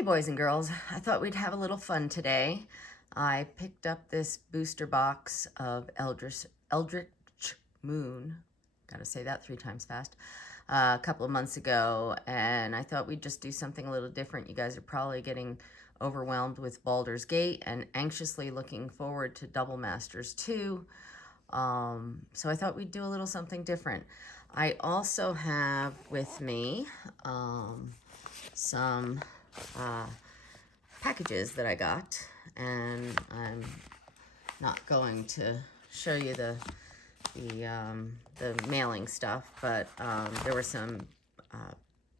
Hey boys and girls, I thought we'd have a little fun today. I picked up this booster box of Eldritch Moon, gotta say that 3 times fast, a couple of months ago, and I thought we'd just do something a little different. You guys are probably getting overwhelmed with Baldur's Gate and anxiously looking forward to Double Masters 2. So I thought we'd do a little something different. I also have with me some packages that I got, and I'm not going to show you the mailing stuff, but there were some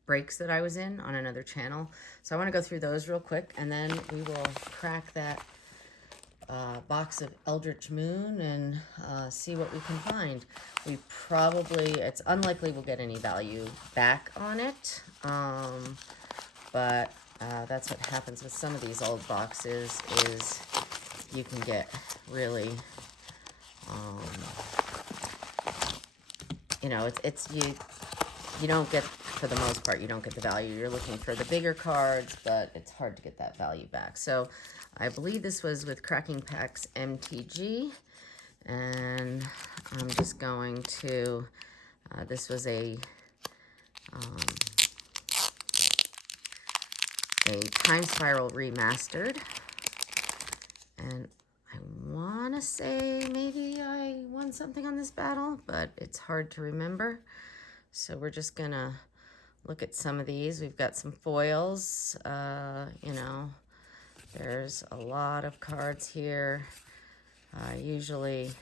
breaks that I was in on another channel, so I want to go through those real quick, and then we will crack that box of Eldritch Moon and see what we can find. We probably, it's unlikely we'll get any value back on it, but that's what happens with some of these old boxes, is you can get really, you know, you don't get, for the most part, you don't get the value. You're looking for the bigger cards, but it's hard to get that value back. So I believe this was with Cracking Packs MTG, and I'm just going to, this was a Time Spiral Remastered, and I want to say maybe I won something on this battle, but it's hard to remember. So we're just gonna look at some of these. We've got some foils, you know, there's a lot of cards here. Usually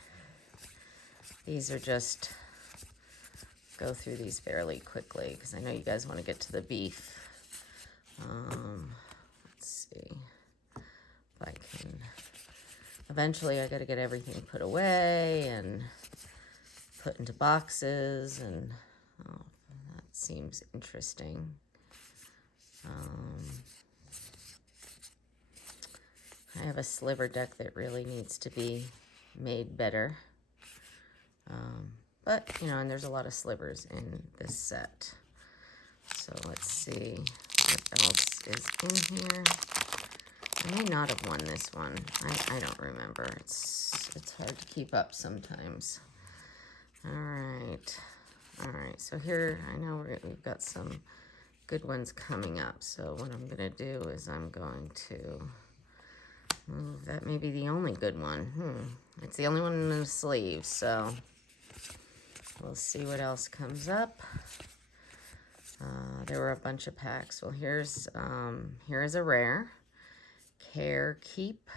these are just, go through these fairly quickly because I know you guys want to get to the beef. Let's see if I can, eventually I got to get everything put away and put into boxes, and oh, that seems interesting. I have a sliver deck that really needs to be made better. But, you know, and there's a lot of slivers in this set. So let's see what else is in here. I may not have won this one. I don't remember. It's hard to keep up sometimes. All right. So here, I know we've got some good ones coming up. So what I'm going to do is I'm going to move. That may be the only good one. It's the only one in the sleeve, so we'll see what else comes up. There were a bunch of packs. Well, here is a rare. Care Keep.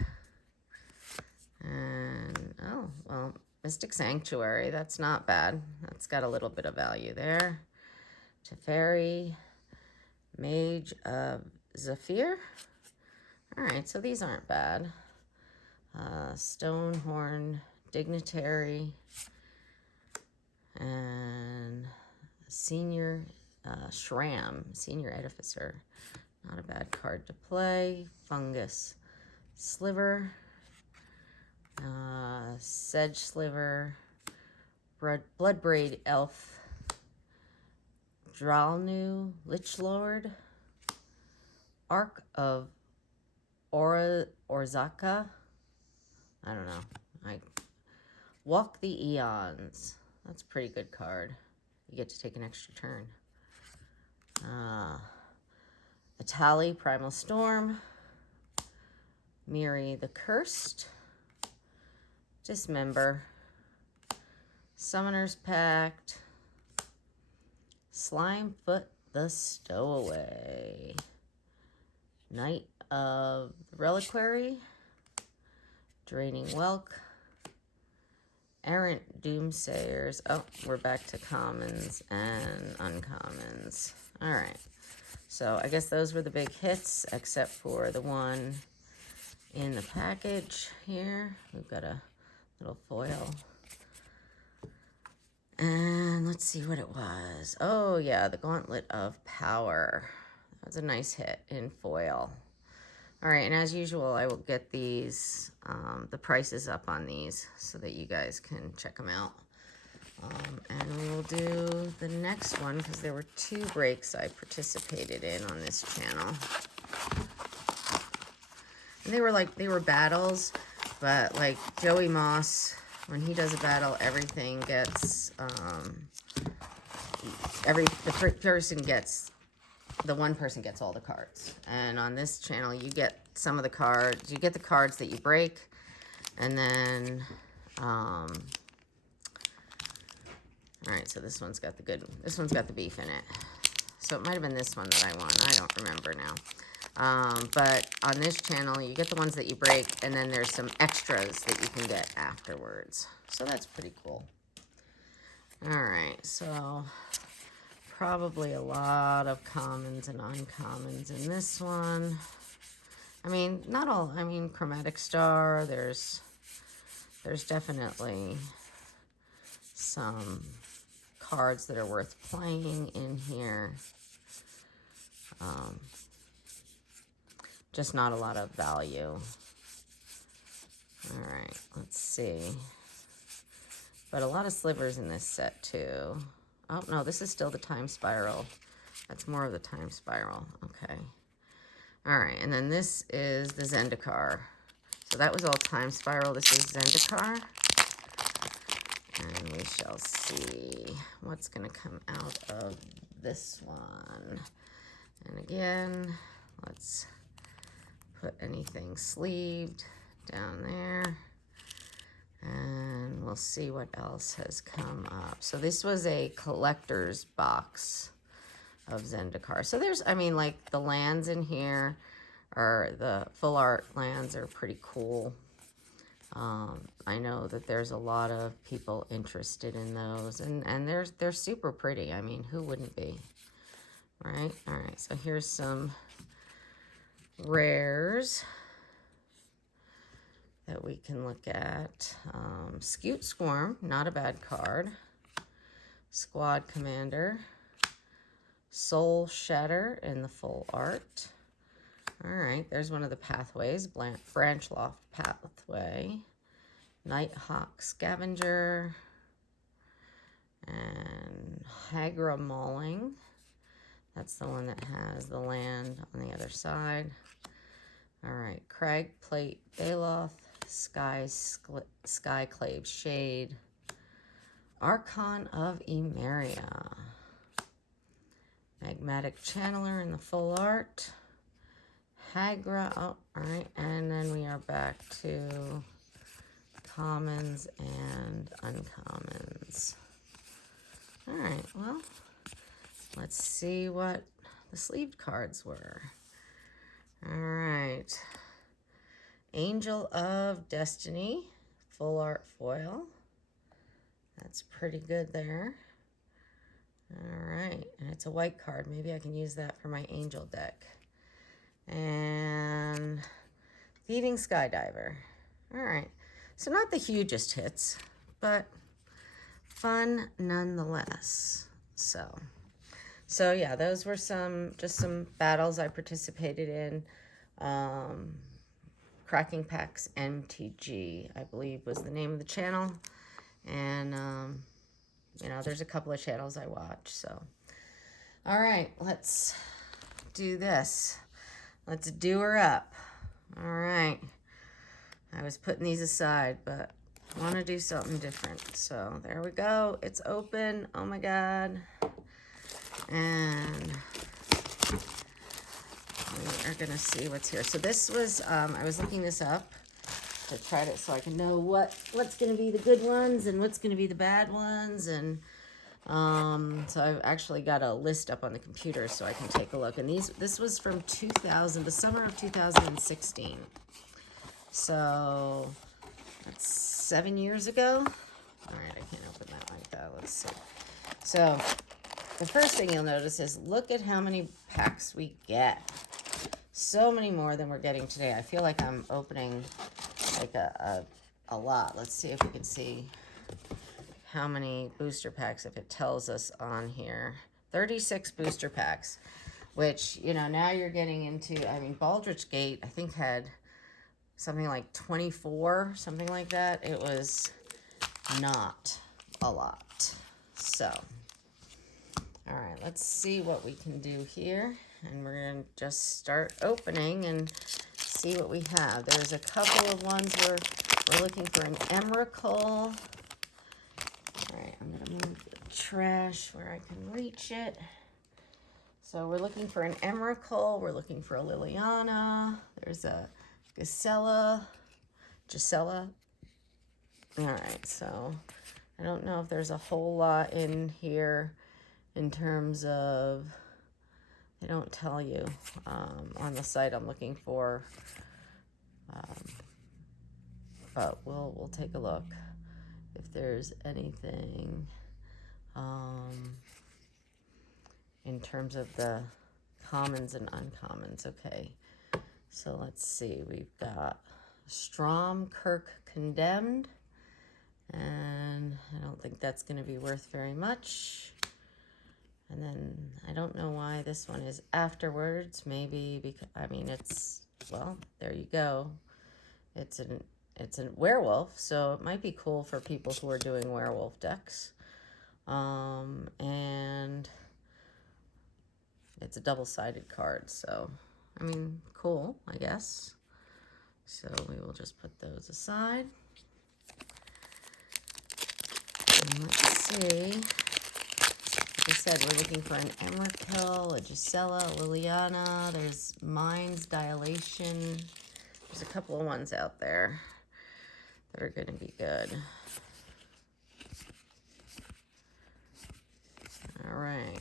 And, oh, well, Mystic Sanctuary. That's not bad. That's got a little bit of value there. Teferi. Mage of Zephyr. All right, so these aren't bad. Stonehorn Dignitary. And Senior Shram, Senior Edificer. Not a bad card to play. Fungus Sliver. Sedge Sliver. Bloodbraid Elf. Dralnu Lichlord. Ark of Orzaka. I don't know. Walk the Eons. That's a pretty good card. You get to take an extra turn. Atali, Primal Storm. Miri the Cursed. Dismember. Summoner's Pact. Slimefoot the Stowaway. Knight of the Reliquary. Draining Whelk. Errant Doomsayers. Oh, we're back to commons and uncommons. All right. So I guess those were the big hits, except for the one in the package here. We've got a little foil. And let's see what it was. Oh, yeah, the Gauntlet of Power. That was a nice hit in foil. All right, and as usual, I will get these, the prices up on these so that you guys can check them out. And we will do the next one because there were 2 breaks I participated in on this channel. And they were battles, but like Joey Moss, when he does a battle, everything gets, the one person gets all the cards. And on this channel, you get some of the cards, you get the cards that you break, and then, all right, so this one's got the beef in it. So it might have been this one that I won. I don't remember now. But on this channel, you get the ones that you break, and then there's some extras that you can get afterwards. So that's pretty cool. All right, so probably a lot of commons and uncommons in this one. I mean, not all. I mean, Chromatic Star, there's definitely some cards that are worth playing in here. Just not a lot of value. All right, let's see. But a lot of slivers in this set too. Oh, no, this is still the Time Spiral. That's more of the Time Spiral. Okay. All right, and then this is the Zendikar. So that was all Time Spiral. This is Zendikar. And we shall see what's going to come out of this one. And again, let's put anything sleeved down there. And we'll see what else has come up. So this was a collector's box of Zendikar. So there's, I mean, like the lands in here, or the full art lands, are pretty cool. I know that there's a lot of people interested in those, and they're super pretty. I mean, who wouldn't be, right? All right, so here's some rares that we can look at. Scute Swarm, not a bad card. Squad Commander. Soul Shatter in the full art. All right, there's one of the pathways, Branchloft Pathway. Nighthawk Scavenger. And Hagra Mauling. That's the one that has the land on the other side. All right, Crag Plate Baloth, Skyclave Shade, Archon of Emeria, Magmatic Channeler in the full art, Hagra, oh, all right, and then we are back to commons and uncommons. All right, well, let's see what the sleeved cards were. All right. Angel of Destiny, full art foil. That's pretty good there. All right, and it's a white card. Maybe I can use that for my angel deck. And Thieving Skydiver. All right, so not the hugest hits, but fun nonetheless. So yeah, those were just some battles I participated in. Cracking Packs MTG, I believe, was the name of the channel. And, you know, there's a couple of channels I watch, so. All right, let's do this. Let's do her up. All right. I was putting these aside, but I want to do something different. So there we go. It's open. Oh, my God. And we are going to see what's here. So this was, I was looking this up to try to, so I can know what's going to be the good ones and what's going to be the bad ones. And so I've actually got a list up on the computer so I can take a look. And this was from the summer of 2016. So that's 7 years ago. All right, I can't open that like that. Let's see. So the first thing you'll notice is look at how many packs we get. So many more than we're getting today. I feel like I'm opening like a lot. Let's see if we can see how many booster packs, if it tells us on here. 36 booster packs, which, you know, now you're getting into, I mean, Baldur's Gate, I think, had something like 24, something like that. It was not a lot. So, all right, let's see what we can do here. And we're going to just start opening and see what we have. There's a couple of ones where we're looking for an Emrakul. All right, I'm going to move the trash where I can reach it. So we're looking for an Emrakul. We're looking for a Liliana. There's a Gisela. All right, so I don't know if there's a whole lot in here in terms of, they don't tell you on the site I'm looking for, but we'll take a look if there's anything in terms of the commons and uncommons. Okay, so let's see. We've got Strom Kirk Condemned, and I don't think that's going to be worth very much. And then I don't know why this one is afterwards. Maybe because, I mean, it's, well, there you go. It's a werewolf, so it might be cool for people who are doing werewolf decks. And it's a double-sided card, so, I mean, cool, I guess. So we will just put those aside. And let's see. Like I said, we're looking for an Emrakul, a Gisela, a Liliana. There's Mind's Dilation. There's a couple of ones out there that are going to be good. All right.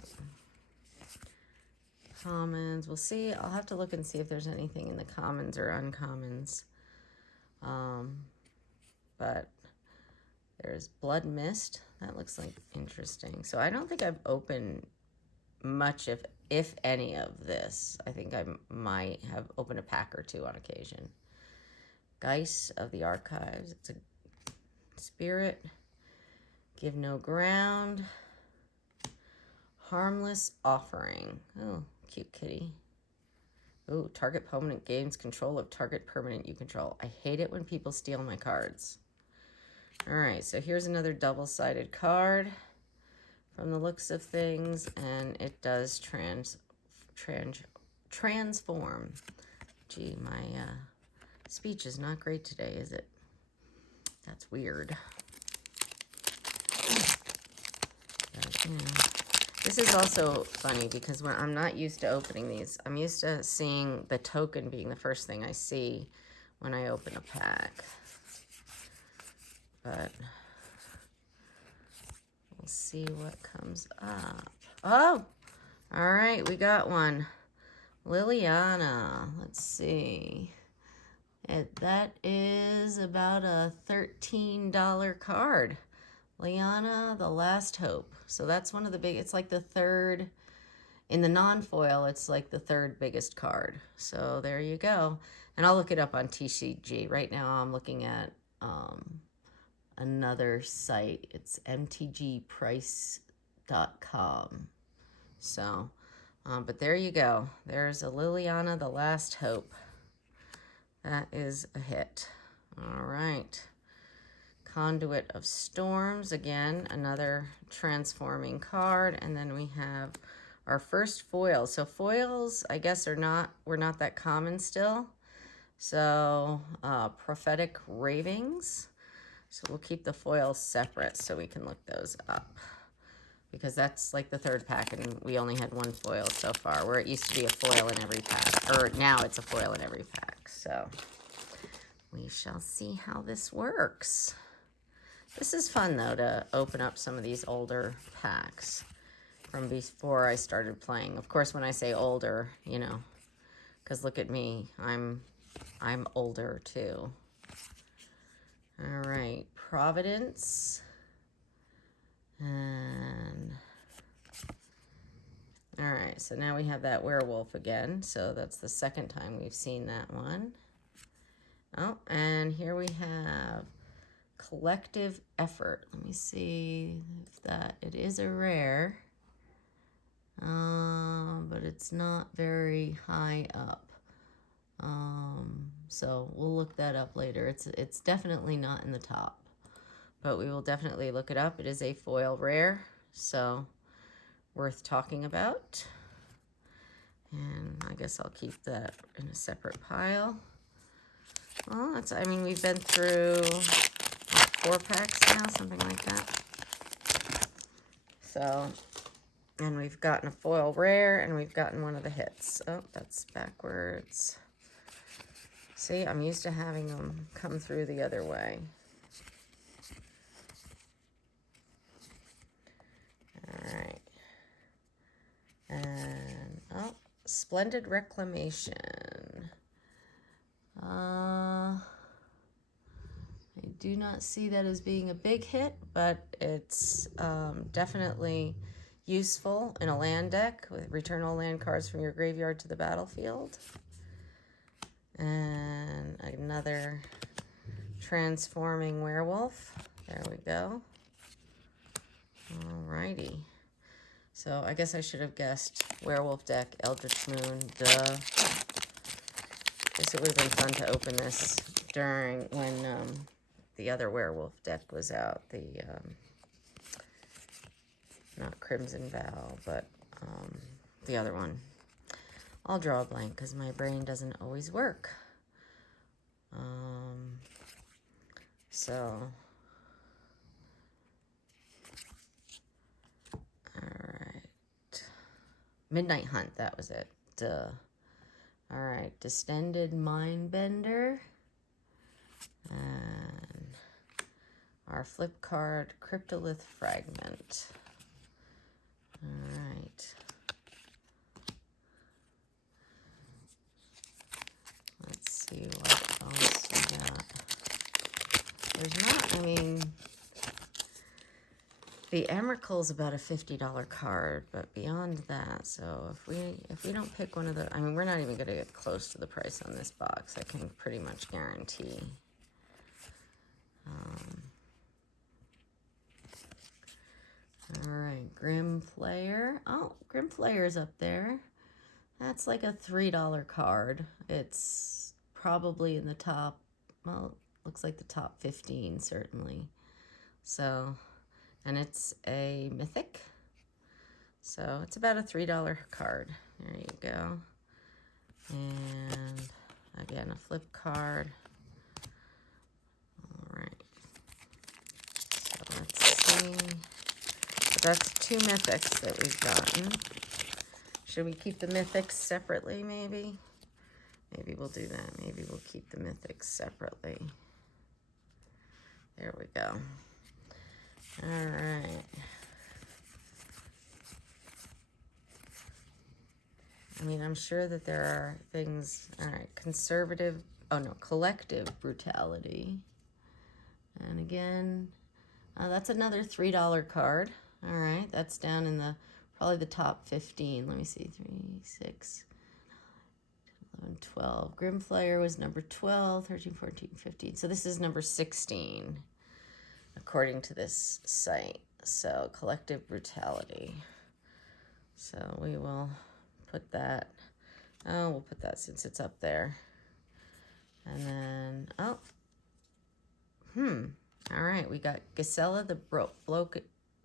Commons. We'll see. I'll have to look and see if there's anything in the commons or uncommons. But there's Blood Mist. That looks like interesting. So I don't think I've opened much, if any of this. I think I might have opened a pack or two on occasion. Geist of the Archives. It's a spirit. Give No Ground. Harmless Offering. Oh, cute kitty. Oh, target permanent gains control of target permanent you control. I hate it when people steal my cards. All right, so here's another double-sided card from the looks of things, and it does transform. Gee, my speech is not great today, is it? That's weird. But, you know. This is also funny because when I'm not used to opening these. I'm used to seeing the token being the first thing I see when I open a pack. But we'll see what comes up. Oh, all right, we got one. Liliana, let's see. That is about a $13 card. Liana, The Last Hope. So that's one of the big, it's like the third, in the non-foil, it's like the third biggest card. So there you go. And I'll look it up on TCG. Right now I'm looking at another site. It's mtgprice.com. So, but there you go. There's a Liliana, The Last Hope. That is a hit. All right. Conduit of Storms, again, another transforming card. And then we have our first foil. So foils, I guess, were not that common still. So Prophetic Ravings. So we'll keep the foils separate so we can look those up, because that's like the third pack and we only had one foil so far, where it used to be a foil in every pack, or now it's a foil in every pack. So we shall see how this works. This is fun, though, to open up some of these older packs from before I started playing. Of course, when I say older, you know, because look at me, I'm older too. All right, Providence. And all right, so now we have that werewolf again. So that's the second time we've seen that one. Oh, and here we have Collective Effort. Let me see if it is a rare, but it's not very high up. So we'll look that up later. It's definitely not in the top, but we will definitely look it up. It is a foil rare, so worth talking about. And I guess I'll keep that in a separate pile. Well, that's, I mean, we've been through what, 4 packs now, something like that. So, and we've gotten a foil rare, and we've gotten one of the hits. Oh, that's backwards. See, I'm used to having them come through the other way. All right. And, oh, Splendid Reclamation. I do not see that as being a big hit, but it's definitely useful in a land deck with return all land cards from your graveyard to the battlefield. And another transforming werewolf. There we go. Alrighty. So I guess I should have guessed werewolf deck, Eldritch Moon, duh. Guess it would have been fun to open this during when the other werewolf deck was out. The not Crimson Vow, but the other one. I'll draw a blank because my brain doesn't always work. So, all right. Midnight Hunt, that was it. Duh. All right, Distended Mindbender. And our flip card, Cryptolith Fragment. All right. Let's see what else we got. There's not, I mean, the Emerald's about a $50 card, but beyond that, so if we don't pick one of the, I mean, we're not even going to get close to the price on this box, I can pretty much guarantee. All right, Grim Flayer. Oh, Grim Flayer's up there. That's like a $3 card. It's probably in the top, well, looks like the top 15, certainly. So, and it's a mythic. So it's about a $3 card. There you go. And again, a flip card. All right. So let's see. So that's 2 mythics that we've gotten. Should we keep the mythics separately, maybe? Maybe we'll do that. Maybe we'll keep the mythics separately. There we go. All right. I mean, I'm sure that there are things, all right, collective brutality. And again, that's another $3 card. All right, that's down in probably the top 15. Let me see, 3, 6, 11, 12. Grimflayer was number 12, 13, 14, 15. So this is number 16, according to this site. So collective brutality. So we will put that, we'll put that since it's up there. And then, all right, we got Gisela the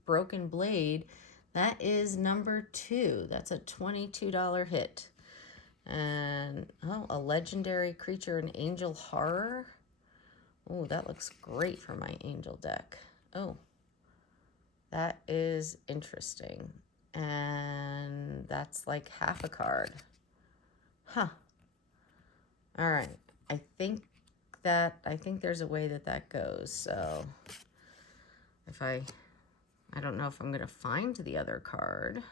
Broken Blade. That is number 2. That's a $22 hit. And, a legendary creature, an Angel Horror. Oh, that looks great for my Angel deck. Oh, that is interesting. And that's like half a card. Huh. All right. I think there's a way that goes. So if I don't know if I'm going to find the other card.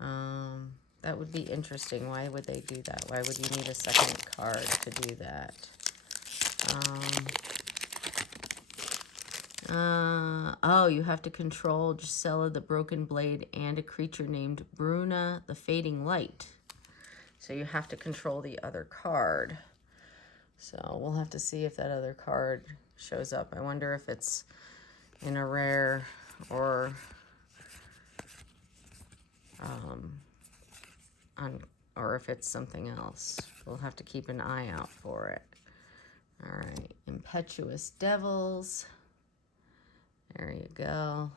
That would be interesting. Why would they do that? Why would you need a second card to do that? You have to control Gisela the Broken Blade and a creature named Bruna the Fading Light. So you have to control the other card. So we'll have to see if that other card shows up. I wonder if it's in a rare or or if it's something else. We'll have to keep an eye out for it. All right, Impetuous Devils. There you go.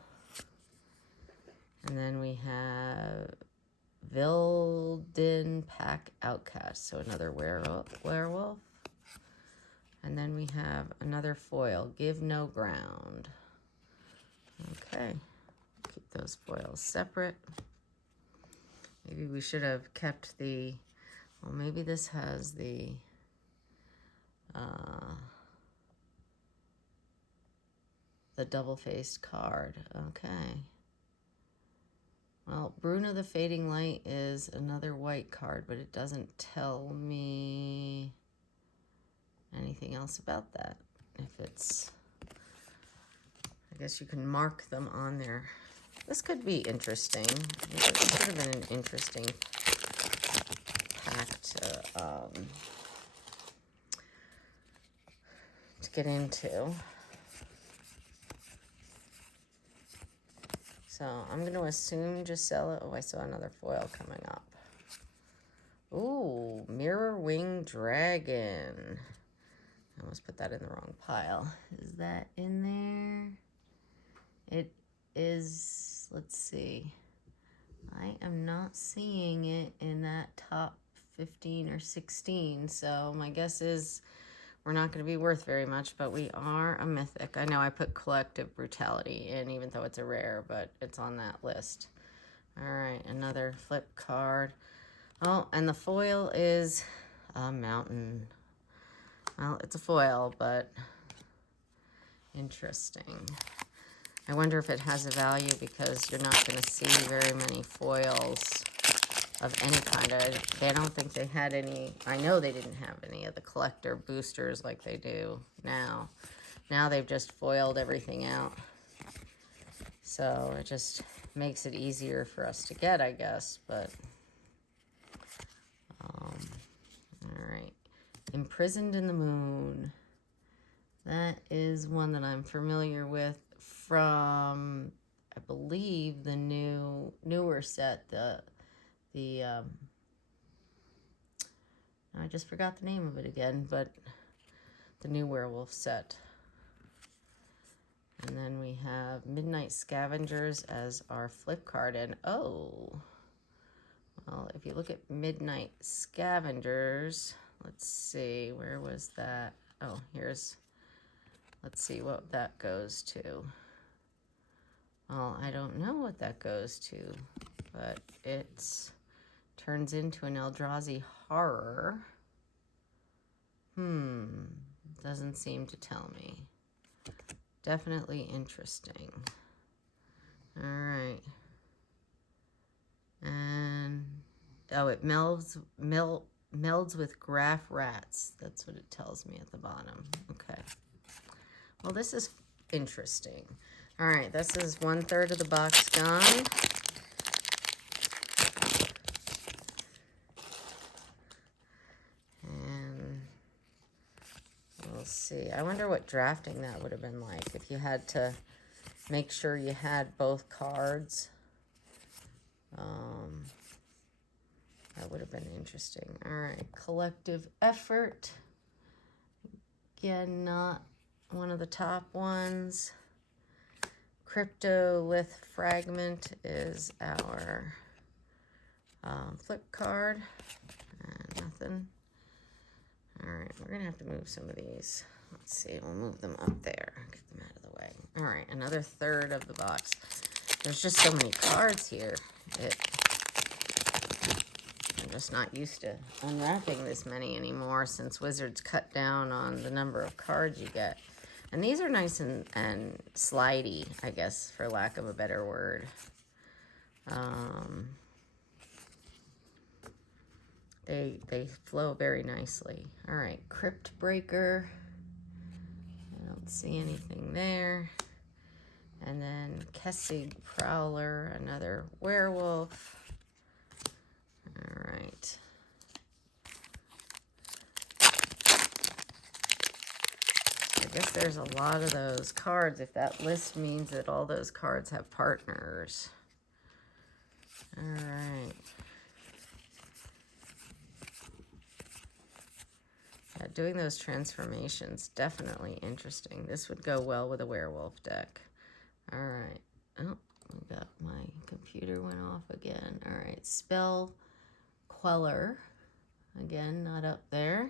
And then we have Vilden Pack Outcast, so another werewolf. And then we have another foil, Give No Ground. Okay, keep those foils separate. Maybe we should have kept the, well, maybe this has the, double-faced card. Okay. Well, Bruno the Fading Light is another white card, but it doesn't tell me anything else about that. If it's, I guess you can mark them on there. This could be interesting. This could have been an interesting pack to get into. So I'm going to assume Gisela. Oh, I saw another foil coming up. Ooh, Mirror Wing Dragon. I almost put that in the wrong pile. Is that in there? It is, let's see. I am not seeing it in that top 15 or 16. So my guess is we're not going to be worth very much, but we are a mythic. I know I put Collective Brutality in, even though it's a rare, but it's on that list. All right, another flip card. Oh, and the foil is a mountain. Well, it's a foil, but interesting. I wonder if it has a value because you're not going to see very many foils of any kind. I don't think they had any. I know they didn't have any of the collector boosters like they do now. Now they've just foiled everything out. So it just makes it easier for us to get, I guess. But, all right. Imprisoned in the Moon. That is one that I'm familiar with from, I believe, the newer set, I just forgot the name of it again, but the new werewolf set. And then we have Midnight Scavengers as our flip card. And oh, well, if you look at Midnight Scavengers, let's see, where was that? Oh, here's, let's see what that goes to. Well, I don't know what that goes to, but it's turns into an Eldrazi horror. Doesn't seem to tell me. Definitely interesting. All right. And, oh, it melds with Graph Rats. That's what it tells me at the bottom. Okay. Well, this is interesting. All right, this is 1/3 of the box gone. And we'll see. I wonder what drafting that would have been like if you had to make sure you had both cards. That would have been interesting. All right, Collective Effort. Again, not one of the top ones. Cryptolith Fragment is our flip card. Nothing. All right, we're going to have to move some of these. Let's see, we'll move them up there. Get them out of the way. All right, another 1/3 of the box. There's just so many cards here. I'm just not used to unwrapping this many anymore since Wizards cut down on the number of cards you get. And these are nice and slidey, I guess, for lack of a better word. They flow very nicely. All right, Crypt Breaker. I don't see anything there. And then Kessig Prowler, another werewolf. All right. I guess there's a lot of those cards, if that list means that all those cards have partners. All right. Yeah, doing those transformations, definitely interesting. This would go well with a werewolf deck. All right. Oh, my computer went off again. All right. Spell Queller. Again, not up there.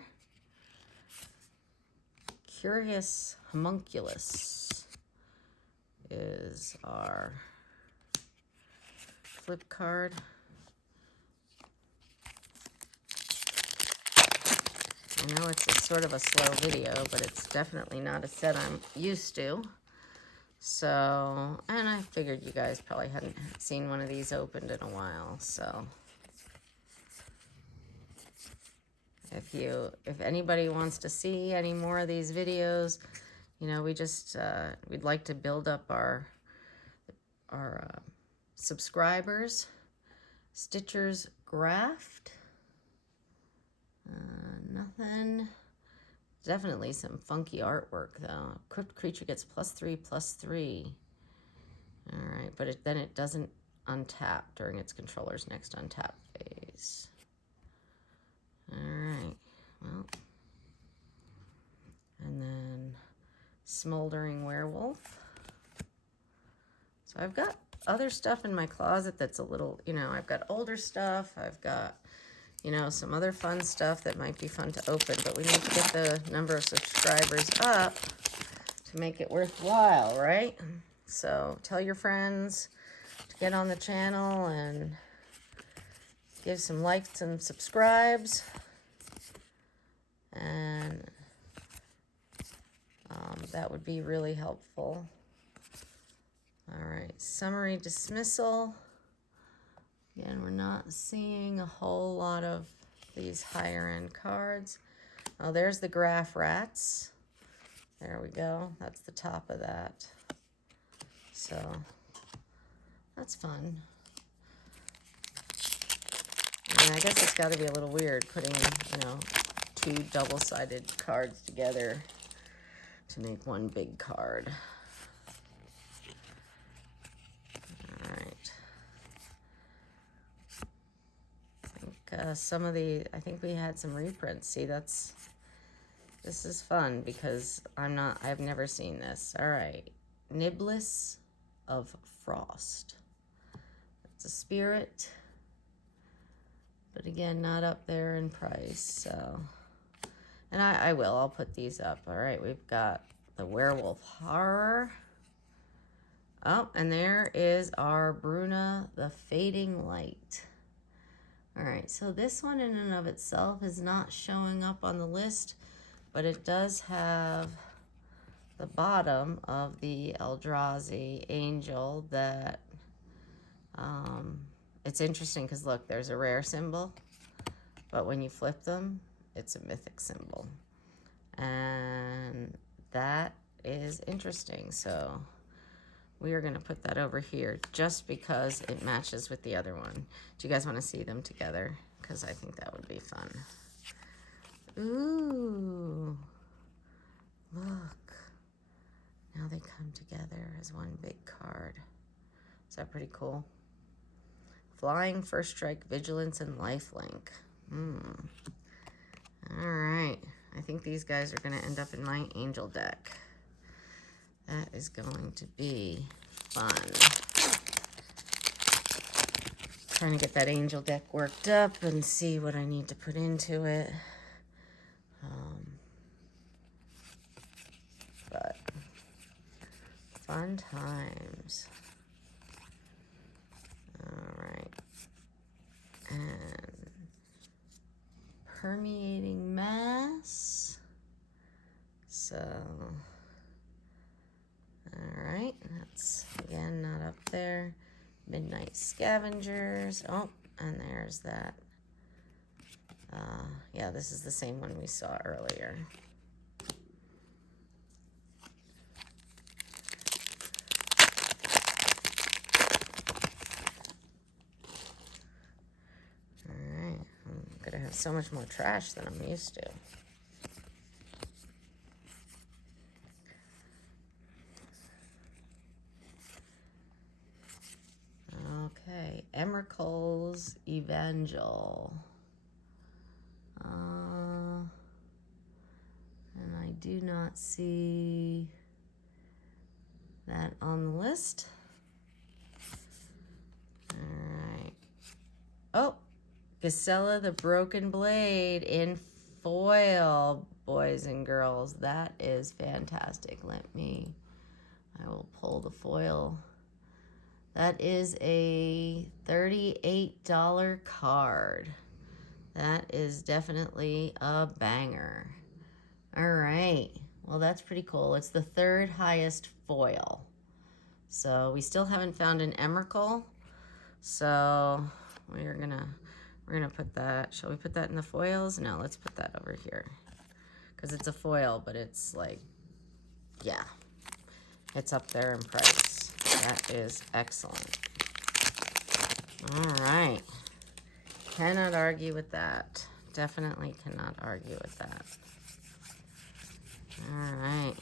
Curious Homunculus is our flip card. I know it's a sort of a slow video, but it's definitely not a set I'm used to. So, and I figured you guys probably hadn't seen one of these opened in a while, so if anybody wants to see any more of these videos, you know, we'd like to build up our subscribers. Stitcher's Graft. Nothing. Definitely some funky artwork, though. Equipped creature gets +3/+3. All right, but then it doesn't untap during its controller's next untap phase. All right, well. And then Smoldering Werewolf. So I've got other stuff in my closet that's a little, you know, I've got older stuff. I've got, you know, some other fun stuff that might be fun to open, but we need to get the number of subscribers up to make it worthwhile, right? So tell your friends to get on the channel and give some likes and subscribes. And that would be really helpful. All right, summary dismissal. Again, we're not seeing a whole lot of these higher end cards. Oh, there's the Graph Rats. There we go. That's the top of that. So that's fun. I mean, I guess it's got to be a little weird putting, you know, two double-sided cards together to make one big card. All right. Some of I think we had some reprints. See, this is fun because I've never seen this. All right, Niblis of Frost. It's a spirit, but again, not up there in price. So, and I'll put these up. All right, we've got the Werewolf Horror. Oh, and there is our Bruna, the Fading Light. All right, so this one in and of itself is not showing up on the list, but it does have the bottom of the Eldrazi Angel that, it's interesting because look, there's a rare symbol, but when you flip them, it's a mythic symbol. And that is interesting, so we are going to put that over here just because it matches with the other one. Do you guys want to see them together? Because I think that would be fun. Ooh. Look. Now they come together as one big card. Is that pretty cool? Flying, First Strike, Vigilance, and Lifelink. All right. I think these guys are going to end up in my Angel deck. That is going to be fun. Trying to get that Angel deck worked up and see what I need to put into it. But fun times. All right. And Permeating Mass. So... all right, that's, again, not up there. Midnight Scavengers. Oh, and there's that. Yeah, this is the same one we saw earlier. All right, I'm going to have so much more trash than I'm used to. Okay, Emrakul's Evangel. And I do not see that on the list. All right. Oh, Gisela the Broken Blade in foil, boys and girls. That is fantastic. I will pull the foil. That is a $38 card. That is definitely a banger. All right. Well, that's pretty cool. It's the third highest foil. So we still haven't found an Emrakul. So we're gonna put that. Shall we put that in the foils? No, let's put that over here. Because it's a foil, but it's like, yeah. It's up there in price. That is excellent. All right. Cannot argue with that. Definitely cannot argue with that. All right.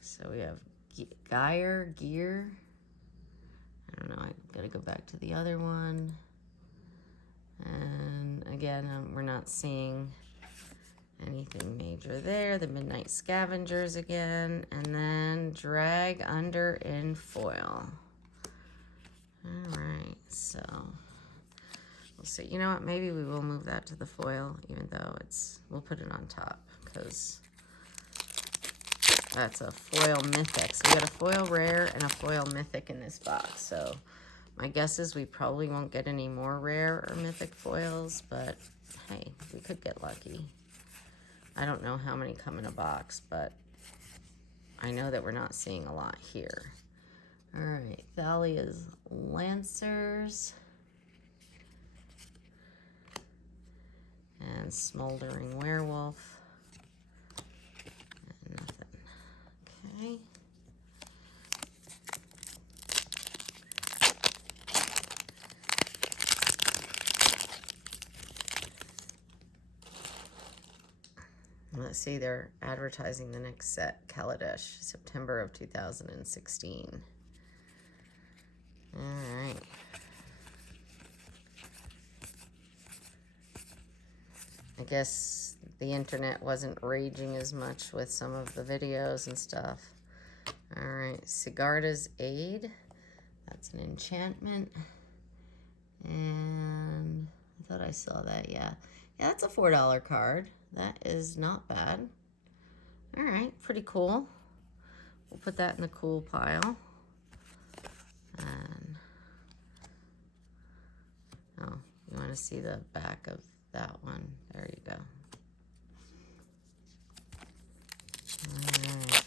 So we have Gear. I don't know. I gotta go back to the other one. And again, we're not seeing anything major there. The Midnight Scavengers again. And then Drag Under in foil. All right. So we'll see. You know what? Maybe we will move that to the foil, even though we'll put it on top because that's a foil mythic. So we got a foil rare and a foil mythic in this box. So my guess is we probably won't get any more rare or mythic foils, but hey, we could get lucky. I don't know how many come in a box, but I know that we're not seeing a lot here. All right, Thalia's Lancers. And Smoldering Werewolf. And nothing. Okay. Let's see, they're advertising the next set, Kaladesh, September of 2016. All right. I guess the internet wasn't raging as much with some of the videos and stuff. All right, Sigarda's Aid. That's an enchantment. And I thought I saw that, yeah. Yeah, that's a $4 card. That is not bad. All right, pretty cool. We'll put that in the cool pile. And, oh, you want to see the back of that one? There you go. All right.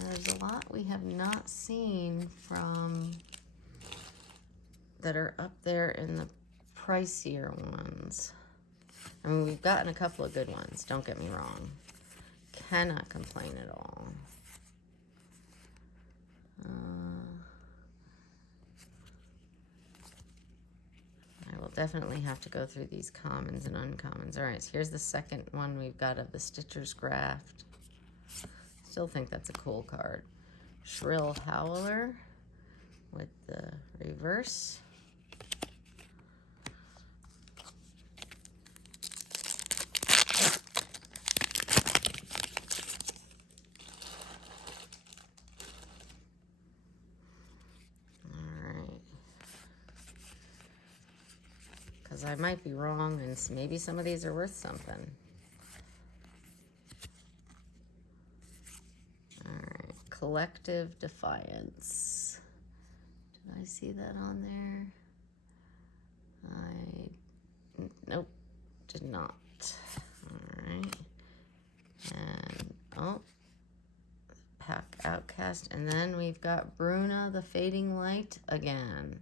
There's a lot we have not seen from that are up there in the pricier ones. I mean, we've gotten a couple of good ones, don't get me wrong. Cannot complain at all. I will definitely have to go through these commons and uncommons. All right, so here's the second one we've got of the Stitcher's Graft. Still think that's a cool card. Shrill Howler with the reverse. Because I might be wrong, and maybe some of these are worth something. All right, Collective Defiance. Did I see that on there? Nope, did not. All right, and oh, Pack Outcast, and then we've got Bruna the Fading Light again.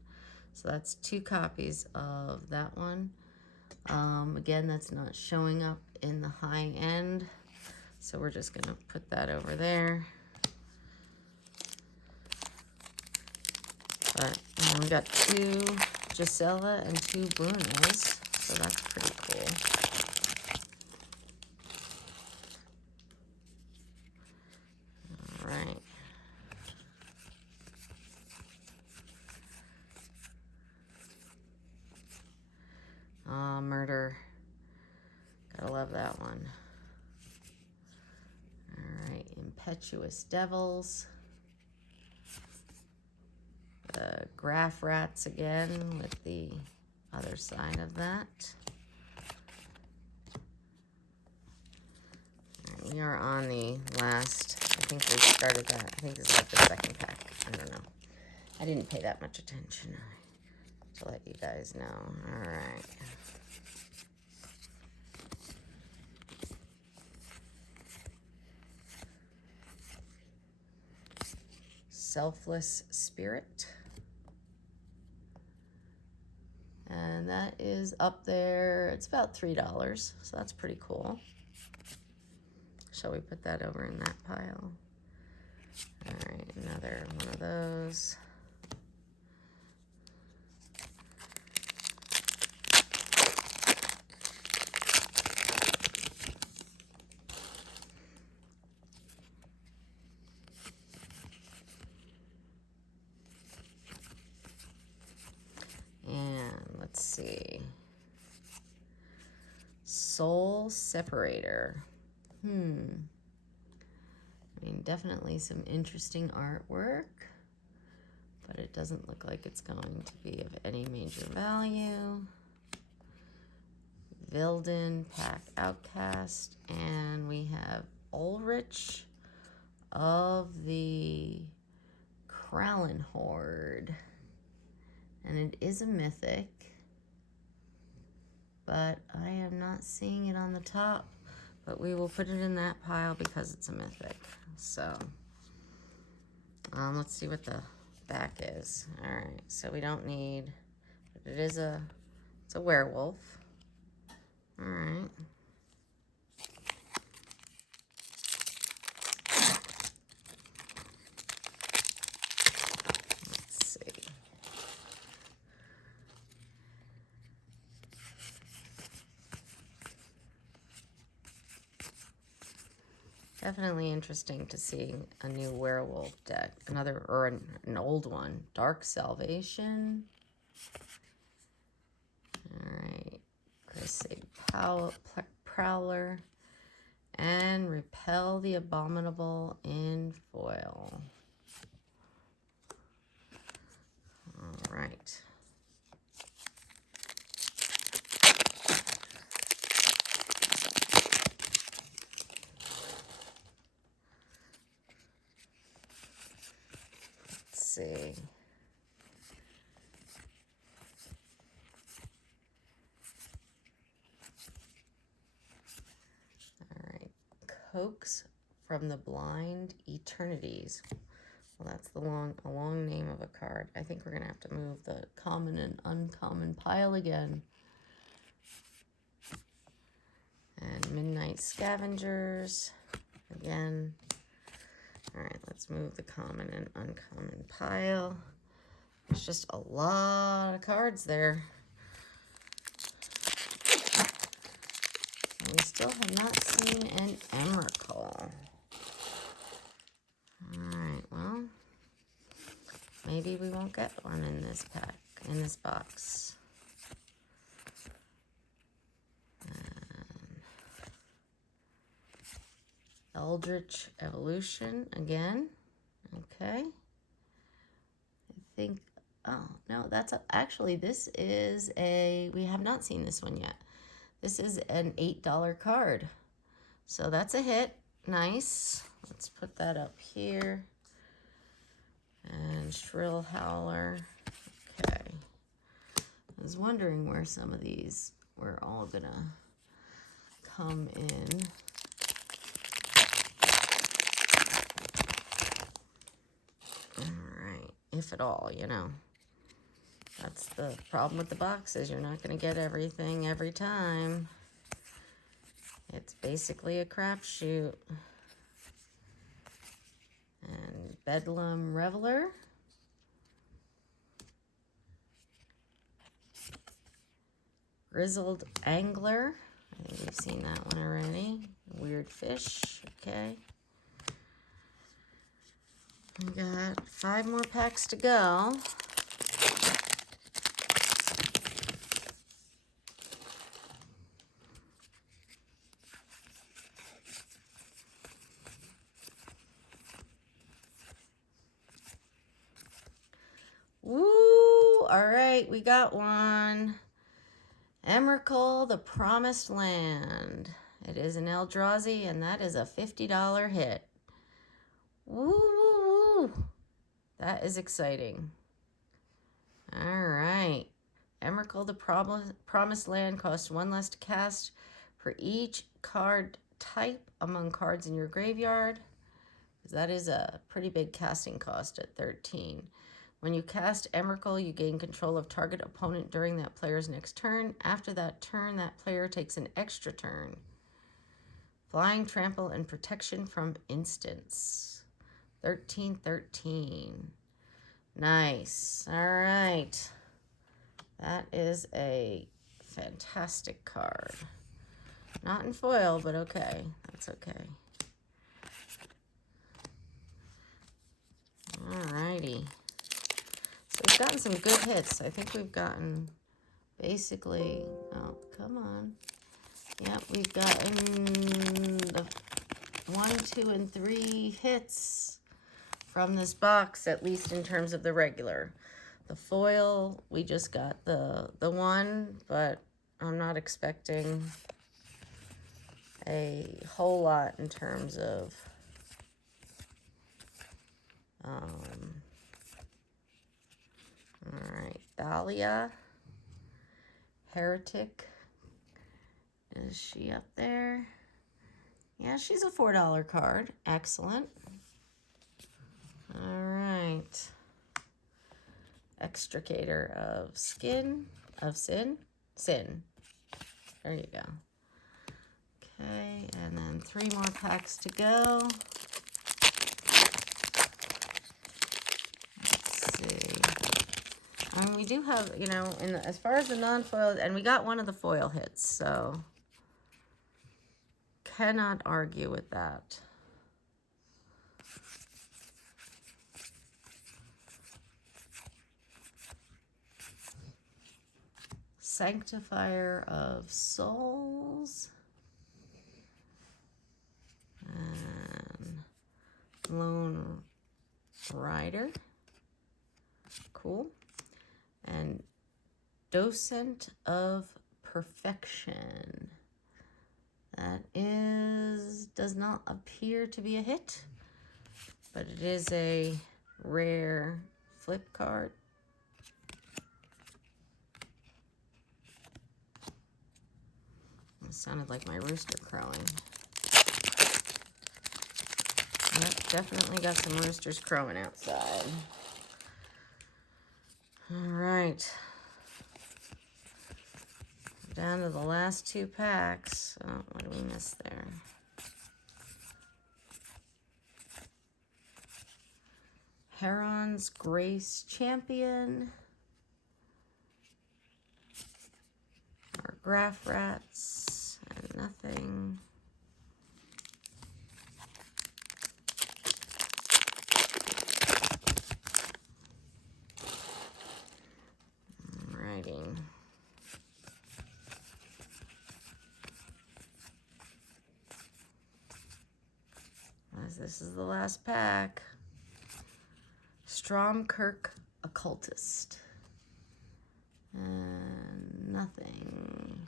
So that's 2 copies of that one. Again, that's not showing up in the high end. So we're just going to put that over there. But we got 2 Gisela and 2 Brunas. So that's pretty cool. All right. Murder. Gotta love that one. All right, Impetuous Devils. the graph rats again with the other side of that. And we are on the last, I think we started that, I think this is like the second pack. I don't know. I didn't pay that much attention to let you guys know. All right. Selfless Spirit. And that is up there. It's about $3, so that's pretty cool. Shall we put that over in that pile? All right, another one of those. And let's see. Soul Separator. I mean, definitely some interesting artwork, but it doesn't look like it's going to be of any major value. Vilden, Pack Outcast, and we have Eldritch of the Krallen Horde. And it is a mythic, but I am not seeing it on the top. But we will put it in that pile because it's a mythic. So, let's see what the back is. All right, so we don't need, but it's a werewolf. All right. Let's see. Definitely interesting to see a new werewolf deck. Another, or an old one. Dark Salvation. Alright. Crusade Prowler. And Repel the Abominable in foil. Alright. See. All right. Coax from the Blind Eternities. Well, that's a long name of a card. I think we're going to have to move the common and uncommon pile again. And Midnight Scavengers. Again. All right, let's move the common and uncommon pile. There's just a lot of cards there. And we still have not seen an Emrakul. All right, well, maybe we won't get one in this pack, in this box. Eldritch Evolution again. Okay. I think, oh, no, that's actually, this is we have not seen this one yet. This is an $8 card. So that's a hit. Nice. Let's put that up here. And Shrill Howler. Okay. I was wondering where some of these were all gonna come in. If at all, you know. That's the problem with the boxes. You're not going to get everything every time. It's basically a crapshoot. And Bedlam Reveler. Grizzled Angler. I think we've seen that one already. Weird Fish. Okay. We got 5 more packs to go. Woo! All right, we got one. Emrakul, the Promised Land. It is an Eldrazi, and that is a $50 hit. Woo, woo, woo. That is exciting. All right. Emrakul, the Promised Land costs 1 less to cast for each card type among cards in your graveyard. That is a pretty big casting cost at 13. When you cast Emrakul, you gain control of target opponent during that player's next turn. After that turn, that player takes an extra turn. Flying, trample, and protection from instants. 13/13. Nice. All right. That is a fantastic card. Not in foil, but okay. That's okay. Alrighty. So we've gotten some good hits. I think we've gotten basically, oh, come on. Yep, we've gotten the 1, 2, and 3 hits from this box, at least in terms of the regular. The foil, we just got the one, but I'm not expecting a whole lot in terms of all right, Dahlia, Heretic. Is she up there? Yeah, she's a $4 card. Excellent. All right. Extricator of Sin. There you go. Okay, and then 3 more packs to go. Let's see. I mean, we do have, you know, as far as the non-foil, and we got one of the foil hits, so cannot argue with that. Sanctifier of Souls. And Lone Rider. Cool. And Docent of Perfection. That does not appear to be a hit, but it is a rare flip card. It sounded like my rooster crowing. Yep, definitely got some roosters crowing outside. All right. Down to the last 2 packs. Oh, what did we miss there? Heron's Grace Champion. Our Graph Rats. And nothing. Alrighty. As this is the last pack. Stromkirk Occultist. And nothing.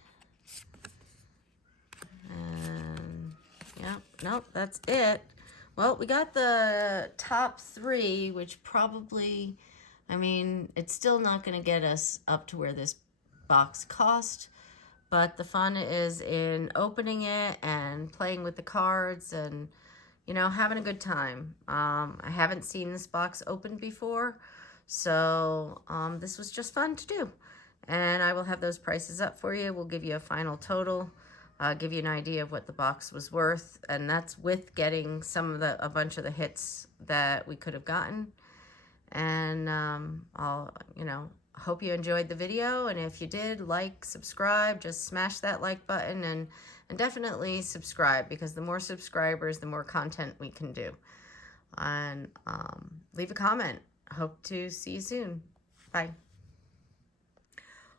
And yeah, nope, that's it. Well, we got the top 3, which probably, I mean, it's still not going to get us up to where this box cost, but the fun is in opening it and playing with the cards and, you know, having a good time. I haven't seen this box opened before, so this was just fun to do. And I will have those prices up for you. We'll give you a final total, give you an idea of what the box was worth, and that's with getting a bunch of the hits that we could have gotten. And I'll, you know, hope you enjoyed the video, and if you did, like, subscribe, just smash that like button, and definitely subscribe, because the more subscribers, the more content we can do. And leave a comment. Hope to see you soon. Bye.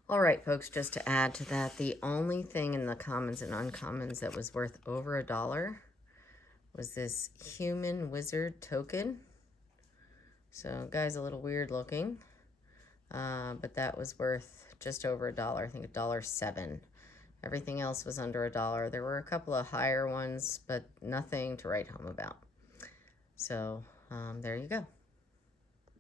All right, folks, just to add to that, the only thing in the commons and uncommons that was worth over $1 was this Human Wizard token. So, guy's a little weird looking. but that was worth just over $1. I think $1.07. Everything else was under $1. There were a couple of higher ones, but nothing to write home about. So there you go.